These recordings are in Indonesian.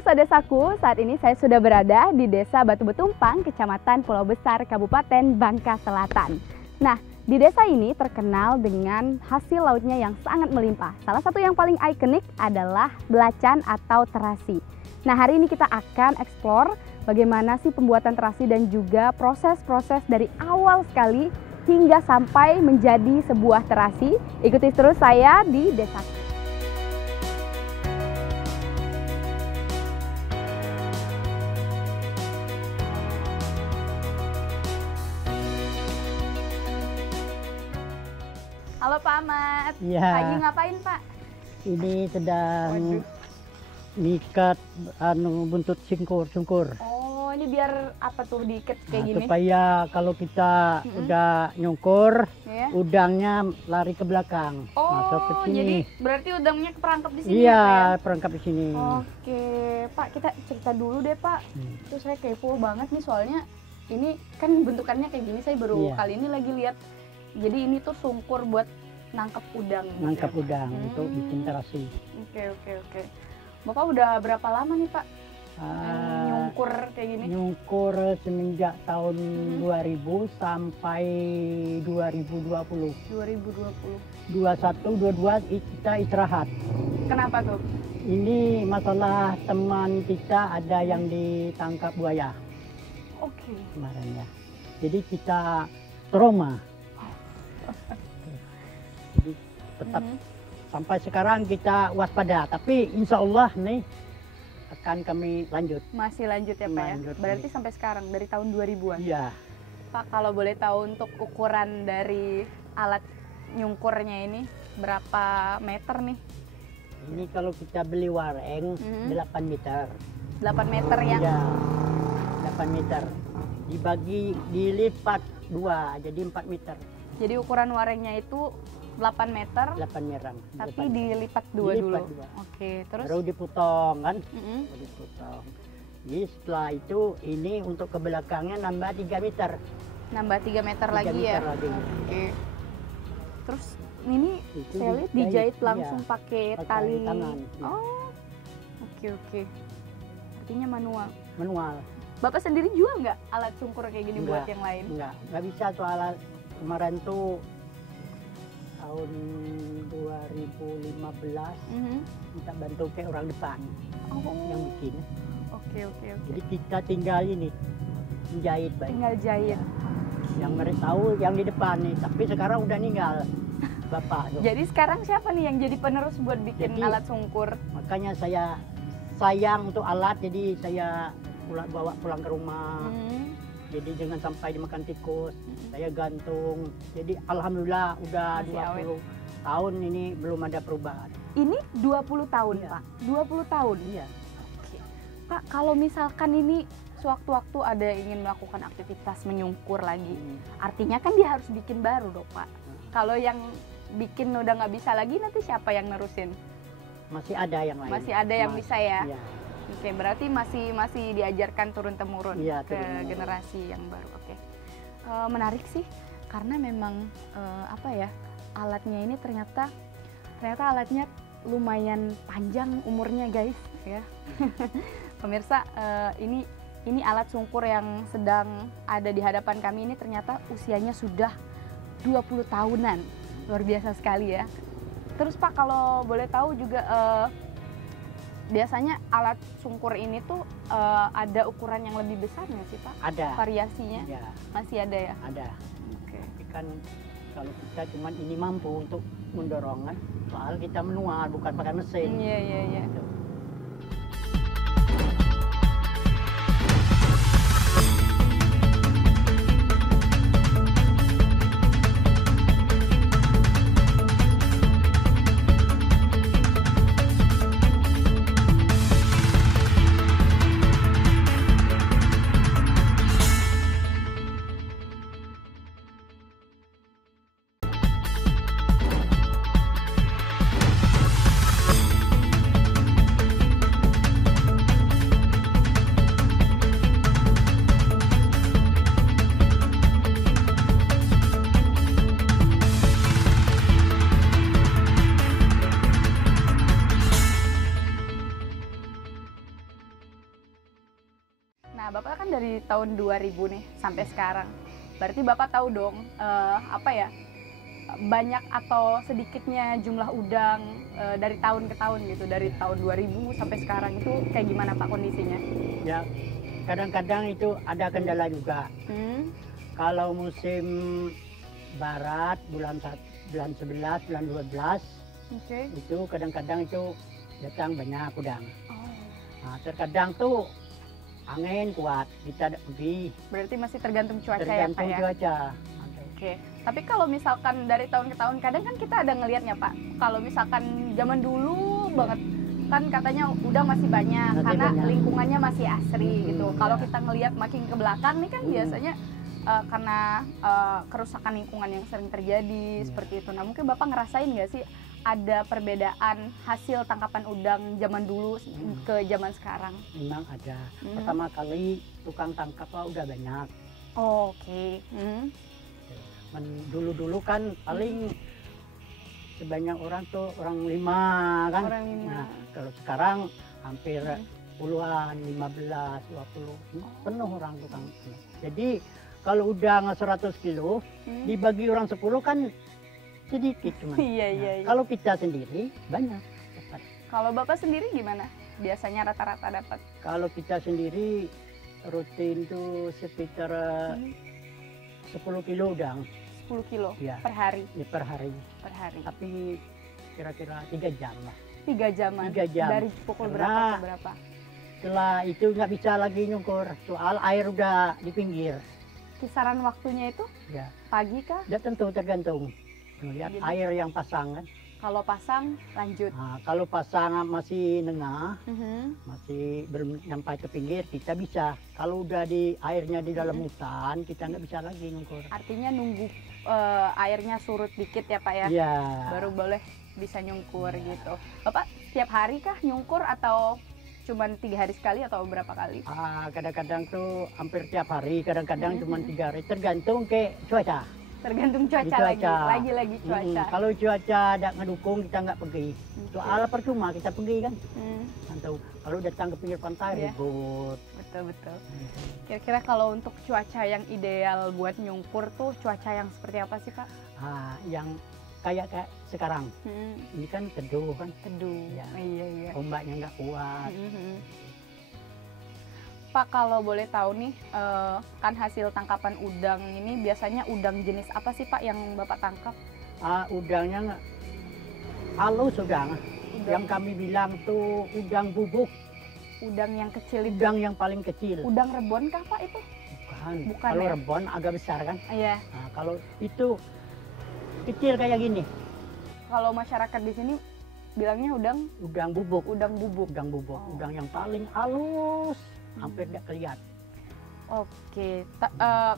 Pemirsa Desaku, saat ini saya sudah berada di Desa Batu Betumpang, Kecamatan Pulau Besar, Kabupaten Bangka Selatan. Nah, di desa ini terkenal dengan hasil lautnya yang sangat melimpah. Salah satu yang paling ikonik adalah belacan atau terasi. Nah, hari ini kita akan eksplor bagaimana sih pembuatan terasi dan juga proses-proses dari awal sekali hingga sampai menjadi sebuah terasi. Ikuti terus saya di Desaku. Halo Pak Ahmad, Iya. lagi ngapain Pak? Ini sedang nikat buntut sungkur. Oh, ini biar apa tuh diikat kayak gini? Supaya kalau kita udah nyungkur, Ya. udangnya lari ke belakang, masuk ke Oh, sini. jadi berarti udangnya keperangkap di sini Iya, ya Pak ya? perangkap di sini. Oke, Pak kita cerita dulu deh Pak. Terus saya kepo banget nih soalnya ini kan bentukannya kayak gini, saya baru Iya. kali ini lagi lihat. Jadi ini tuh sungkur buat nangkep udang. gitu Nangkap ya, Pak? udang untuk bikin terasi. Oke. Bapak udah berapa lama nih Pak nyungkur kayak gini? Nyungkur semenjak tahun 2000 sampai 2020. 2020. 21, 22 kita istirahat. Kenapa tuh? Ini masalah teman kita ada yang ditangkap buaya Oke. kemarin ya. Jadi kita trauma. Jadi tetap sampai sekarang kita waspada. Tapi insya Allah nih akan kami lanjut. Masih lanjut ya Pak Lanjut. ya? Berarti sampai sekarang dari tahun 2000-an? Iya. Pak kalau boleh tahu untuk ukuran dari alat nyungkurnya ini berapa meter nih? Ini kalau kita beli wareng 8 meter. 8 meter ya? Iya. 8 meter. Dibagi dilipat 2 jadi 4 meter. Jadi ukuran warengnya itu 8 meter, 8 meter. tapi dilipat 2 dulu. Dilipat 2. Oke, terus? Baru dipotong kan? Mm-mm. Baru dipotong. Jadi setelah itu ini untuk ke belakangnya nambah 3 meter. Nambah 3 meter 3 lagi ya? meter lagi. Oke. Terus ini Itu saya lihat dijahit, dijahit iya. langsung pakai Pakai tali. tangan, iya. Oh, oke. Artinya manual. Manual. Bapak sendiri jual nggak alat sungkur kayak gini buat yang lain? Nggak bisa soalnya kemarin tuh tahun 2015 kita bantu ke orang depan yang bikin. Oke. Jadi kita tinggal ini menjahit baik. Tinggal jahit. Yang mereka tahu yang di depan nih, tapi sekarang udah ninggal bapak. Tuh. Jadi sekarang siapa nih yang jadi penerus buat bikin Jadi, alat sungkur? Makanya saya sayang untuk alat, jadi saya bawa pulang ke rumah. Jadi jangan sampai dimakan tikus. Saya gantung. Jadi alhamdulillah udah Masih 20 tahun ini belum ada perubahan. Ini 20 tahun Iya. Pak? 20 tahun? Iya. Oke. Pak, kalau misalkan ini sewaktu-waktu ada yang ingin melakukan aktivitas menyungkur lagi, artinya kan dia harus bikin baru dong Pak. Kalau yang bikin udah nggak bisa lagi, nanti siapa yang nerusin? Masih ada yang lain. Masih ada yang bisa ya? Iya. Oke, berarti masih diajarkan turun-temurun Iya, ke turun-temurun. generasi yang baru. Oke. Menarik sih, karena memang alatnya ini ternyata alatnya lumayan panjang umurnya guys ya. Pemirsa, ini alat sungkur yang sedang ada di hadapan kami ini ternyata usianya sudah 20 tahunan. Luar biasa sekali ya. Terus Pak, kalau boleh tahu juga biasanya alat sungkur ini tuh ada ukuran yang lebih besar nggak sih Pak? Ada. Variasinya? Iya, Masih ada ya? ada. Oke. Tapi kan kalau kita cuman ini mampu untuk mendorong kan, soal kita manual bukan pakai mesin. Iya. Gitu. Nah, Bapak kan dari tahun 2000 nih sampai sekarang. Berarti Bapak tahu dong banyak atau sedikitnya jumlah udang dari tahun ke tahun gitu, dari tahun 2000 sampai sekarang itu kayak gimana Pak kondisinya? Ya, kadang-kadang itu ada kendala juga. Kalau musim barat bulan 11, bulan 12 itu kadang-kadang itu datang banyak udang. Nah, terkadang tuh angin kuat, kita tidak pergi. Berarti masih tergantung cuaca Tergantung ya Pak ya? cuaca. Oke, tapi kalau misalkan dari tahun ke tahun, kadang kan kita ada ngelihatnya Pak, kalau misalkan zaman dulu banget, kan katanya udang masih banyak, Masih karena banyak. lingkungannya masih asri gitu. Kalau Ya. kita ngelihat makin ke belakang nih kan biasanya karena kerusakan lingkungan yang sering terjadi seperti itu. Nah mungkin Bapak ngerasain nggak sih ada perbedaan hasil tangkapan udang zaman dulu ke zaman sekarang? Memang ada. Pertama kali tukang tangkap udah banyak. Oke. Dulu-dulu kan paling sebanyak orang tuh orang 5 kan. Orang 5. Nah, kalau sekarang hampir puluhan, 15, 20, penuh orang tukang. Jadi kalau udang 100 kilo dibagi orang 10 kan sedikit cuma. Iya. Kalau kita sendiri banyak dapat. Kalau Bapak sendiri gimana? Biasanya rata-rata dapat? Kalau kita sendiri rutin tuh sekitar 10 kilo udang 10 kilo ya, per hari? per hari. Per hari. Tapi kira-kira 3 jam lah. 3 jaman? 3 jam. Dari pukul berapa Karena ke berapa? Setelah itu nggak bisa lagi nyungkur, soal air udah di pinggir. Kisaran waktunya itu Ya, pagi kah? ya tentu tergantung. Melihat Jadi- air yang pasang kan. Kalau pasang lanjut? Nah, kalau pasang masih nengah, masih belum sampai ke pinggir, kita bisa. Kalau udah di airnya di dalam hutan, kita nggak bisa lagi nyungkur. Artinya nunggu airnya surut dikit ya Pak ya? Iya. Baru boleh bisa nyungkur gitu. Bapak setiap hari kah nyungkur atau cuman 3 hari sekali atau berapa kali? Kadang-kadang tuh hampir tiap hari, kadang-kadang cuma 3 hari, tergantung ke cuaca. Tergantung cuaca, Cuaca. lagi cuaca. Kalau cuaca tidak ngedukung, kita nggak pergi. Soal percuma kita pergi kan. Tahu kalau datang ke pinggir pantai Iya. ribut. Betul. Kira-kira kalau untuk cuaca yang ideal buat nyungkur tuh cuaca yang seperti apa sih Pak? Yang kayak sekarang ini kan teduh kan, Teduh. Ya. Iya. ombaknya nggak kuat. Pak kalau boleh tahu nih, kan hasil tangkapan udang ini biasanya udang jenis apa sih Pak yang Bapak tangkap? Udangnya halus udang. Yang kami bilang tuh udang bubuk, Udang yang kecil itu? udang yang paling kecil. Udang rebon kah Pak itu? Bukan Kalau ya? rebon agak besar kan. Iya. Kalau itu kecil kayak gini, Kalau masyarakat di sini bilangnya udang bubuk. udang bubuk. Udang bubuk, Oh. udang yang paling halus, hampir nggak kelihatan. Oke.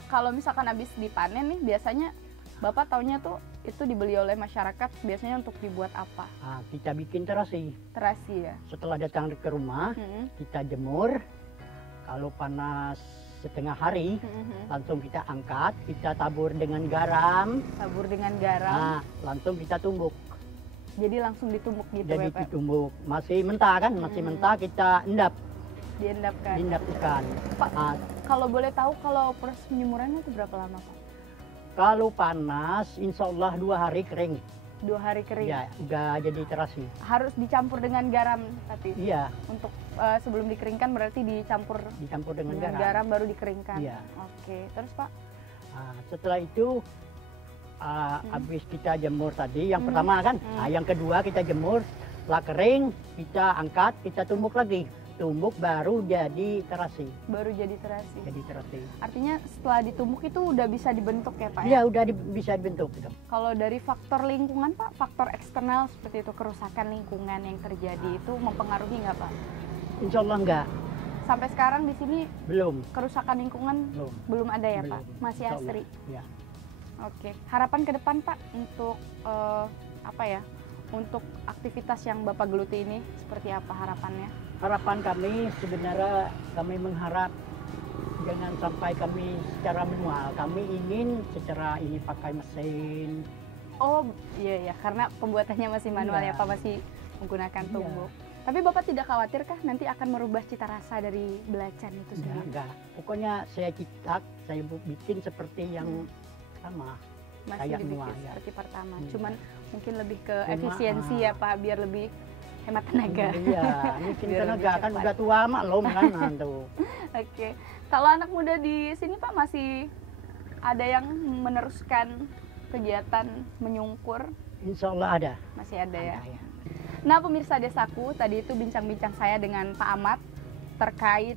Kalau misalkan habis dipanen nih biasanya Bapak taunya tuh itu dibeli oleh masyarakat biasanya untuk dibuat apa? Kita bikin terasi. Terasi ya? Setelah datang ke rumah, kita jemur. Kalau panas setengah hari, langsung kita angkat, kita tabur dengan garam, Tabur dengan garam. langsung kita tumbuk. Jadi langsung ditumbuk gitu Jadi ya Pak? ditumbuk, masih mentah kan, masih mentah kita endap, Diendapkan. diendap ikan. Pak, kalau boleh tahu kalau proses penjemurannya itu berapa lama Pak? Kalau panas, insya Allah 2 hari kering. 2 hari kering. Ya, udah jadi terasi. Harus dicampur dengan garam tapi Iya, untuk sebelum dikeringkan berarti dicampur dicampur dengan dengan garam. garam baru dikeringkan. Iya. Oke, terus Pak? Setelah itu, habis kita jemur tadi, yang pertama kan, yang kedua kita jemur, setelah kering, kita angkat, kita tumbuk lagi. Tumbuk baru jadi terasi. Baru jadi terasi. Jadi terasi. Artinya setelah ditumbuk itu udah bisa dibentuk ya Pak? Iya, udah bisa dibentuk. Gitu. Kalau dari faktor lingkungan Pak, faktor eksternal seperti itu kerusakan lingkungan yang terjadi itu mempengaruhi nggak Pak? Insya Allah enggak, Sampai sekarang di sini belum. kerusakan lingkungan belum ada ya Pak? Belum. Masih Insya Allah. asri. Ya. Oke. Harapan ke depan Pak untuk untuk aktivitas yang Bapak geluti ini seperti apa harapannya? Harapan kami sebenarnya kami mengharap jangan sampai kami secara manual. Kami ingin secara ini pakai mesin. Oh iya karena pembuatannya masih manual Iya. ya Pak, masih menggunakan Iya. tumbuk. Tapi Bapak tidak khawatir kah nanti akan merubah cita rasa dari belacan itu sendiri? Enggak. Pokoknya saya bikin seperti yang sama. Masih kayak dibikin ya. seperti pertama. Cuman mungkin lebih ke efisiensi ya Pak, biar lebih hemat tenaga. Iya, bikin tenaga kan udah tua maklum kan tuh. Oke. Kalau anak muda di sini Pak masih ada yang meneruskan kegiatan menyungkur? Insya Allah ada. Masih ada ya. Ya. Nah pemirsa Desaku, tadi itu bincang-bincang saya dengan Pak Ahmad terkait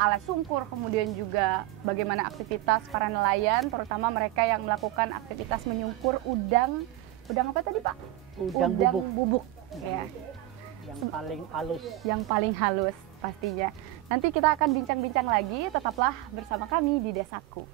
alat sungkur, kemudian juga bagaimana aktivitas para nelayan, terutama mereka yang melakukan aktivitas menyungkur udang apa tadi Pak? Udang bubuk. Ya. Yang paling halus. Yang paling halus pastinya. Nanti kita akan bincang-bincang lagi, tetaplah bersama kami di Desaku.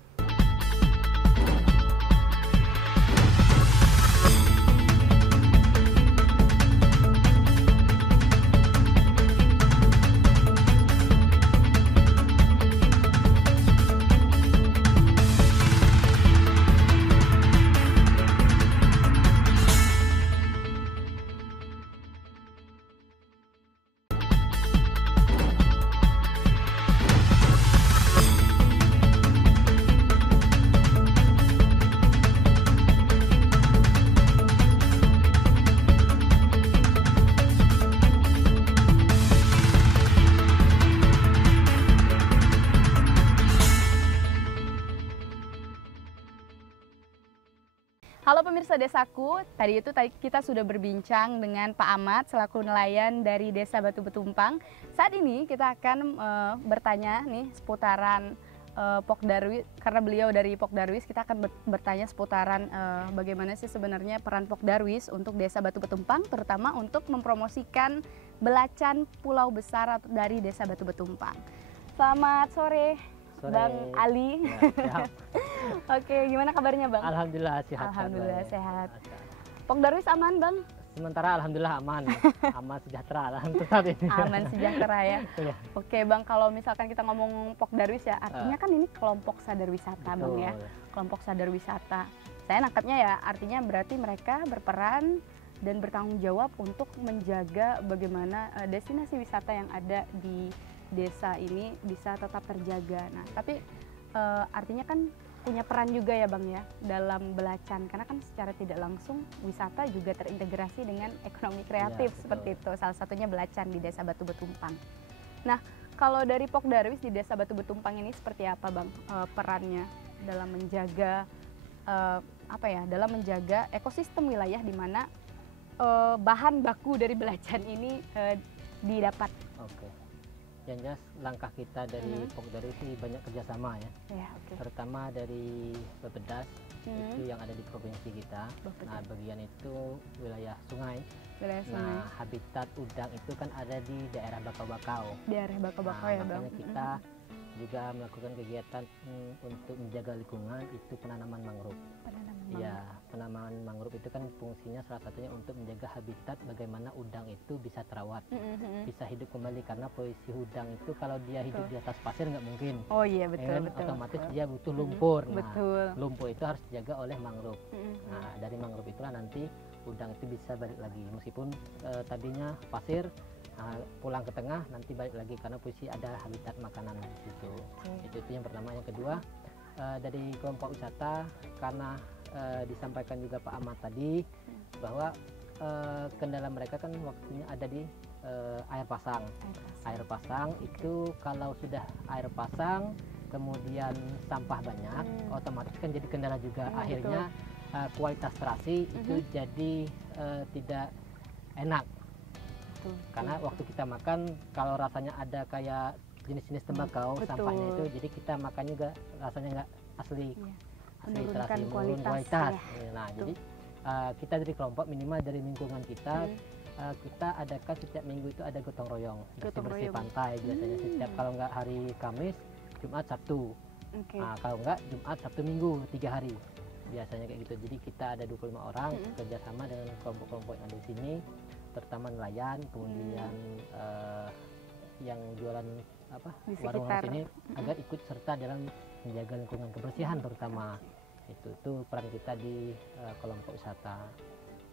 Halo pemirsa Desaku, tadi kita sudah berbincang dengan Pak Ahmad selaku nelayan dari Desa Batu Betumpang. Saat ini kita akan bertanya nih seputaran Pok Darwis, karena beliau dari Pok Darwis, kita akan bertanya seputaran bagaimana sih sebenarnya peran Pok Darwis untuk Desa Batu Betumpang, terutama untuk mempromosikan belacan pulau besar dari Desa Batu Betumpang. Selamat sore. Bang Ali. Ya, Oke, gimana kabarnya Bang? Alhamdulillah sehat. Alhamdulillah sehat. Pok Darwis aman Bang? Sementara alhamdulillah aman. Aman sejahtera alhamdulillah ini. Aman sejahtera ya. Iya. Oke Bang, kalau misalkan kita ngomong Pok Darwis ya, artinya kan ini kelompok sadar wisata Bang ya. Kelompok sadar wisata. Saya nangkapnya ya, artinya berarti mereka berperan dan bertanggung jawab untuk menjaga bagaimana destinasi wisata yang ada di desa ini bisa tetap terjaga. Nah, tapi artinya kan punya peran juga ya Bang ya dalam belacan, karena kan secara tidak langsung wisata juga terintegrasi dengan ekonomi kreatif ya, seperti itu. Salah satunya belacan di Desa Batu Betumpang. Nah, kalau dari Pok Darwis di Desa Batu Betumpang ini seperti apa Bang perannya dalam menjaga dalam menjaga ekosistem wilayah di mana bahan baku dari belacan ini didapat? Oke. Yang jelas langkah kita dari Pok Darwis ini banyak kerjasama ya, terutama dari Bapedas itu yang ada di provinsi kita. Nah bagian itu wilayah sungai. Nah habitat udang itu kan ada di daerah Bakau-Bakau. Daerah Bakau-Bakau ya Bang. Makanya kita juga melakukan kegiatan untuk menjaga lingkungan, itu penanaman mangrove. Ya, penanaman mangrove itu kan fungsinya salah satunya untuk menjaga habitat, bagaimana udang itu bisa terawat, bisa hidup kembali, karena posisi udang itu kalau dia hidup di atas pasir nggak mungkin. Oh iya betul. Otomatis dia butuh lumpur. Nah, lumpur itu harus dijaga oleh mangrove. Nah dari mangrove itulah nanti udang itu bisa balik lagi, meskipun tadinya pasir. Pulang ke tengah nanti balik lagi karena posisi ada habitat makanan di situ. Itu yang pertama. Yang kedua dari kelompok wisata, karena disampaikan juga Pak Ahmad tadi bahwa kendala mereka kan waktunya ada di air pasang. Air pasang itu kalau sudah air pasang kemudian sampah banyak, otomatis kan jadi kendala juga. Akhirnya kualitas terasi itu jadi tidak enak. Karena waktu kita makan, kalau rasanya ada kayak jenis-jenis tembakau, sampahnya itu, jadi kita makan juga rasanya nggak asli, menurunkan kualitas. Ya. Nah, jadi kita dari kelompok minimal dari lingkungan kita, kita adakan setiap minggu itu ada gotong royong, bersih pantai biasanya setiap, kalau nggak hari Kamis, Jumat, Sabtu. Nah, kalau nggak Jumat, Sabtu, Minggu, 3 hari biasanya kayak gitu. Jadi kita ada 25 orang kerjasama dengan kelompok-kelompok yang ada di sini, terutama nelayan, kemudian yang jualan warung sini agar ikut serta dalam menjaga lingkungan kebersihan, terutama itu peran kita di kelompok wisata.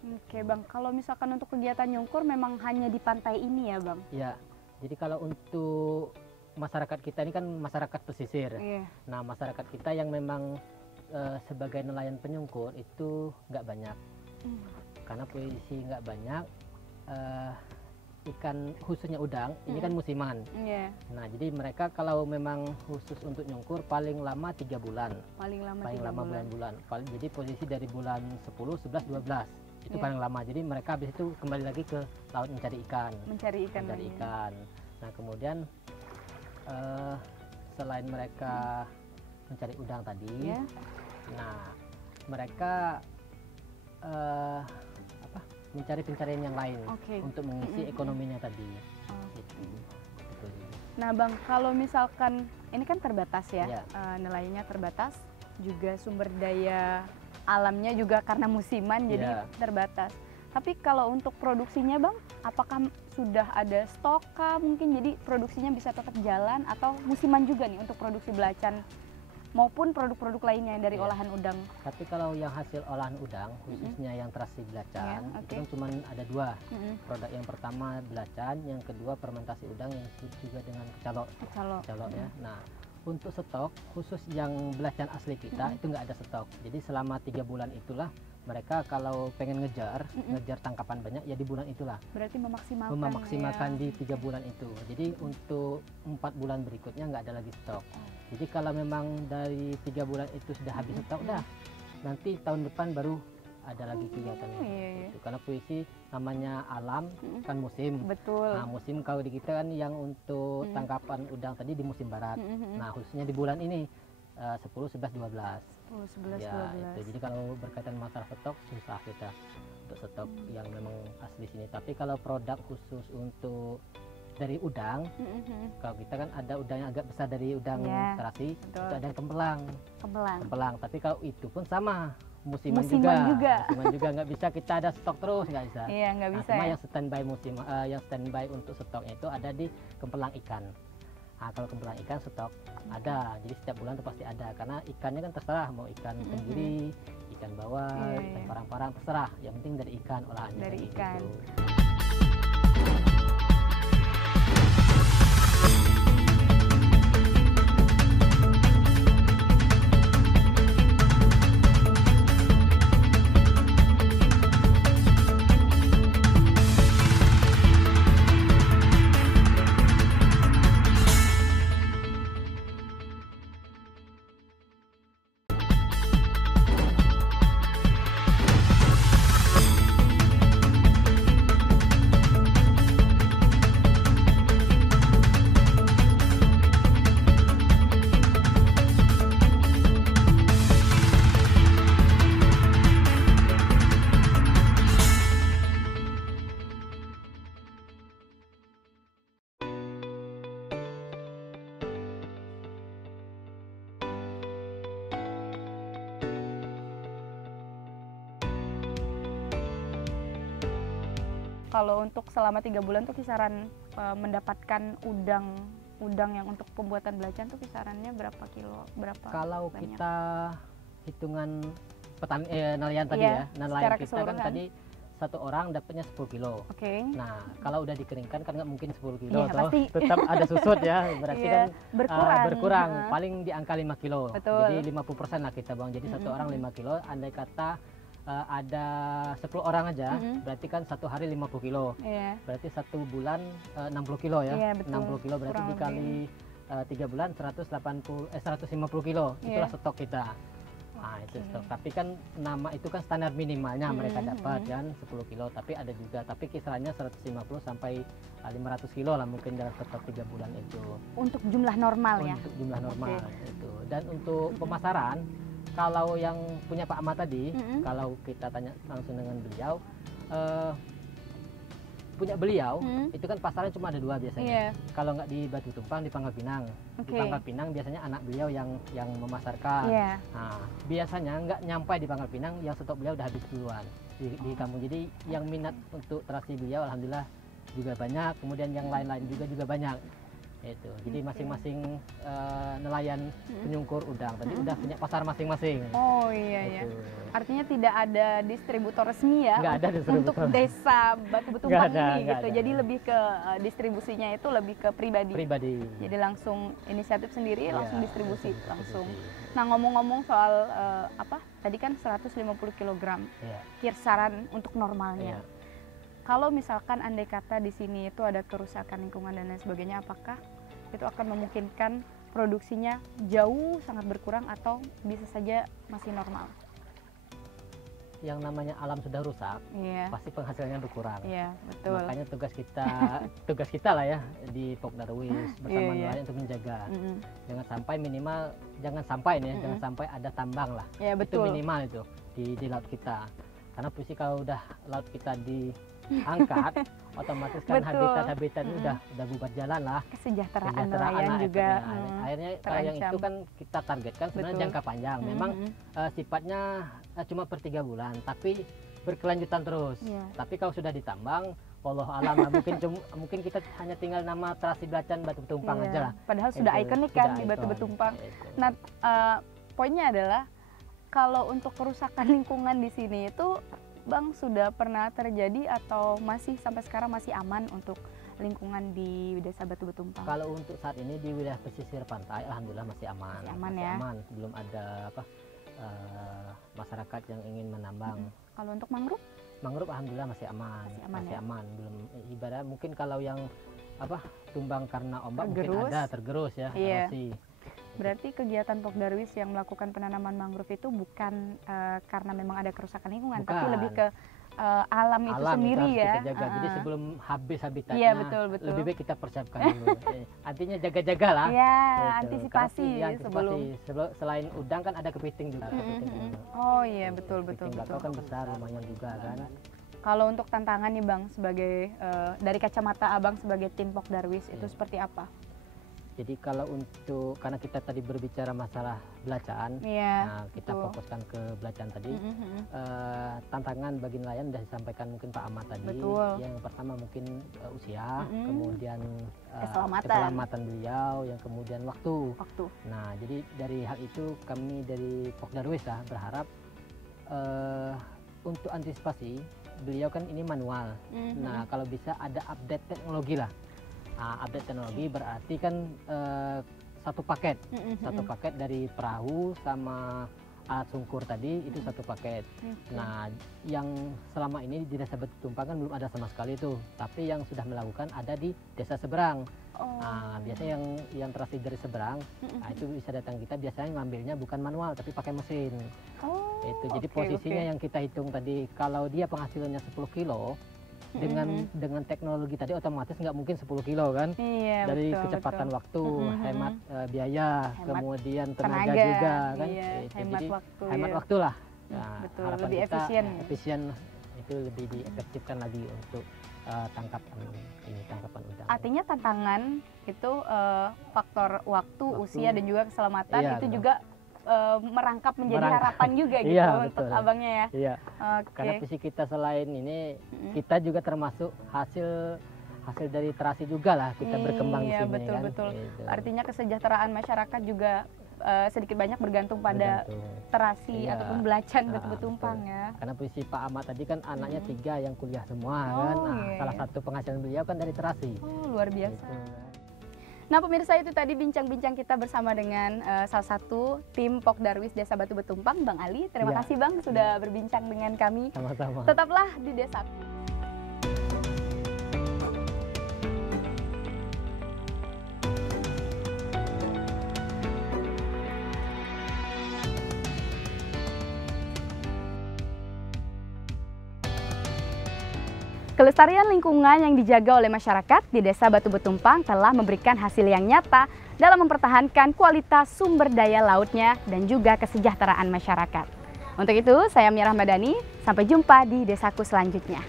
Oke Bang, kalau misalkan untuk kegiatan nyungkur memang hanya di pantai ini ya Bang? Ya, jadi kalau untuk masyarakat kita ini kan masyarakat pesisir. Nah, masyarakat kita yang memang sebagai nelayan penyungkur itu nggak banyak. Karena posisi nggak banyak, ikan khususnya udang ini kan musiman. Nah, jadi mereka kalau memang khusus untuk nyungkur paling lama 3 bulan. Paling lama bulan-bulan. Jadi posisi dari bulan 10, 11, 12 itu paling lama. Jadi mereka habis itu kembali lagi ke laut mencari ikan. Mencari ikan. Nah, kemudian selain mereka mencari udang tadi, nah mereka mencari pencarian yang lain untuk mengisi ekonominya tadi. Gitu. Nah Bang, kalau misalkan ini kan terbatas ya, nelayannya terbatas, juga sumber daya alamnya juga karena musiman jadi terbatas. Tapi kalau untuk produksinya Bang, apakah sudah ada stok kah mungkin jadi produksinya bisa tetap jalan, atau musiman juga nih untuk produksi belacan maupun produk-produk lainnya dari olahan udang? Tapi kalau yang hasil olahan udang, khususnya yang terasi belacan, itu kan cuma ada 2 produk. Yang pertama belacan, yang kedua fermentasi udang yang juga dengan kecalok ya. Nah, untuk stok khusus yang belacan asli kita itu nggak ada stok. Jadi selama 3 bulan itulah mereka kalau pengen ngejar tangkapan banyak ya di bulan itulah. Berarti memaksimalkan di 3 bulan itu. Jadi untuk 4 bulan berikutnya nggak ada lagi stok. Jadi kalau memang dari 3 bulan itu sudah habis stok, dah nanti tahun depan baru ada lagi kegiatannya. Gitu. Karena puisi namanya alam kan musim. Betul. Nah, musim kalau di kita kan yang untuk tangkapan udang tadi di musim barat. Nah, khususnya di bulan ini 10, 11, 12. 11, ya, 12. Itu. Jadi kalau berkaitan masalah stok susah kita untuk stok yang memang asli sini. Tapi kalau produk khusus untuk dari udang, kalau kita kan ada udang yang agak besar dari udang terasi, itu ada yang kempelang. Tapi kalau itu pun sama, musiman juga nggak bisa kita ada stok terus, nggak bisa. Iya, nggak bisa. Cuma yang standby yang standby untuk stoknya itu ada di kempelang ikan. Nah, kalau kempelang ikan stok ada, jadi setiap bulan itu pasti ada, karena ikannya kan terserah mau ikan tenggiri, ikan bawal, ikan parang-parang terserah. Yang penting dari ikan, olahannya dari ikan. Gitu. Kalau untuk selama 3 bulan tuh kisaran mendapatkan udang yang untuk pembuatan belacan tuh kisarannya berapa kilo? Kalau banyak? Kita hitungan nelayan tadi nelayan kita kan tadi 1 orang dapatnya 10 kilo. Nah, kalau udah dikeringkan kan nggak mungkin 10 kilo, tetap ada susut ya, berarti kan berkurang. Paling di angka 5 kilo. Jadi 50% lah kita bang. Jadi 1 orang 5 kilo, andai kata ada 10 orang aja, berarti kan 1 hari 50 kilo. Berarti 1 bulan 60 kilo ya. 60 kilo berarti dikali 3 bulan 150 kilo. Itulah stok kita. Nah, itu stok. Tapi kan nama itu kan standar minimalnya mereka dapat kan 10 kilo, tapi ada juga kisarannya 150 sampai 500 kilo lah mungkin dalam stok 3 bulan itu. Untuk jumlah normal ya. Untuk jumlah normal itu. Dan untuk pemasaran, kalau yang punya Pak Ahmad tadi, kalau kita tanya langsung dengan beliau, punya beliau, itu kan pasarnya cuma ada 2 biasanya. Kalau nggak di Batu Tumpang, di Pangkal Pinang. Di Pangkal Pinang biasanya anak beliau yang memasarkan. Nah, biasanya nggak nyampai di Pangkal Pinang, yang stok beliau udah habis duluan di kampung. Jadi yang minat untuk terasi beliau, alhamdulillah juga banyak. Kemudian yang lain-lain juga banyak. Itu. Jadi masing-masing nelayan penyungkur udang tadi udah punya pasar masing-masing. Oh iya ya. Artinya tidak ada distributor resmi ya untuk desa Batu Betumpang ini gitu. Jadi lebih ke distribusinya itu lebih ke pribadi. Jadi langsung inisiatif sendiri, langsung distribusi langsung. Nah, ngomong-ngomong soal tadi kan 150 kg kisaran untuk normalnya. Kalau misalkan andai kata di sini itu ada kerusakan lingkungan dan lain sebagainya, apakah itu akan memungkinkan produksinya jauh sangat berkurang atau bisa saja masih normal? Yang namanya alam sudah rusak, pasti penghasilannya berkurang. Betul. Makanya tugas kita lah ya di Pok Darwis bersama nelayan untuk menjaga. Jangan sampai minimal jangan sampai ada tambang lah. Itu minimal itu di laut kita. Karena posisi kalau udah laut kita diangkat, otomatis kan habitat-habitatnya udah bubar jalan lah. Kesejahteraan nelayan juga. Akhirnya yang itu kan kita targetkan sebenarnya jangka panjang. Memang sifatnya cuma per 3 bulan, tapi berkelanjutan terus. Tapi kalau sudah ditambang, wallahu alam mungkin kita hanya tinggal nama terasi belacan Batu Betumpang aja lah. Padahal sudah ikonik kan di Batu Betumpang. Nah, poinnya adalah kalau untuk kerusakan lingkungan di sini itu Bang sudah pernah terjadi atau masih sampai sekarang masih aman untuk lingkungan di Desa Batu Betumpang? Kalau untuk saat ini di wilayah pesisir pantai, alhamdulillah masih aman. Masih aman. Belum ada masyarakat yang ingin menambang. Kalau untuk mangrove? Mangrove alhamdulillah masih aman. Masih aman. Belum ibarat mungkin kalau yang tumbang karena ombak mungkin ada tergerus ya. Berarti kegiatan Pok Darwis yang melakukan penanaman mangrove itu bukan karena memang ada kerusakan lingkungan, tapi lebih ke alam itu sendiri itu ya. Kita jaga. Jadi sebelum habis habitatnya, betul. lebih baik kita persiapkan dulu. Artinya jaga-jaga lah. Antisipasi sebelum. Selain udang kan ada kepiting juga. Oh iya, betul. Kepiting bakau kan besar lumayan juga kan. Kalau untuk tantangan nih Bang, sebagai dari kacamata Abang sebagai tim Pok Darwis itu seperti apa? Jadi kalau karena kita tadi berbicara masalah belacaan, nah kita fokuskan ke belacaan tadi. Tantangan bagi nelayan sudah disampaikan mungkin Pak Ahmad tadi. Yang pertama mungkin usia, kemudian keselamatan beliau, yang kemudian waktu. Nah, jadi dari hal itu kami dari Pok Darwis berharap untuk antisipasi, beliau kan ini manual. Nah, kalau bisa ada update teknologi lah. Update teknologi berarti kan satu paket dari perahu sama alat sungkur tadi itu satu paket. Nah, yang selama ini di Desa Batu Betumpang kan belum ada sama sekali itu, tapi yang sudah melakukan ada di desa seberang. Biasanya yang terasi dari seberang, itu bisa datang kita biasanya ngambilnya bukan manual tapi pakai mesin. Jadi posisinya yang kita hitung tadi, kalau dia penghasilannya 10 kilo dengan teknologi tadi otomatis nggak mungkin 10 kilo kan. Dari kecepatan waktu, hemat biaya, kemudian tenaga juga kan. Hemat waktu lah. Harapan lebih kita efisien itu lebih diefektifkan lagi untuk tangkapan udang. Artinya tantangan itu faktor waktu, usia dan juga keselamatan itu juga merangkap menjadi harapan juga gitu untuk abangnya ya. Karena visi kita selain ini kita juga termasuk hasil dari terasi juga lah kita berkembang di sini. Betul. Gitu. Artinya kesejahteraan masyarakat juga sedikit banyak bergantung pada terasi ataupun belacan Batu Betumpang ya. Karena visi Pak Ahmad tadi kan anaknya 3 yang kuliah semua kan. Salah satu penghasilan beliau kan dari terasi. Luar biasa. Gitu. Nah pemirsa, itu tadi bincang-bincang kita bersama dengan salah satu tim Pok Darwis Desa Batu Betumpang, Bang Ali. Terima kasih Bang sudah berbincang dengan kami. Sama-sama. Tetaplah di Desaku. Kelestarian lingkungan yang dijaga oleh masyarakat di Desa Batu Betumpang telah memberikan hasil yang nyata dalam mempertahankan kualitas sumber daya lautnya dan juga kesejahteraan masyarakat. Untuk itu, saya Mia Rahmadani, sampai jumpa di Desaku selanjutnya.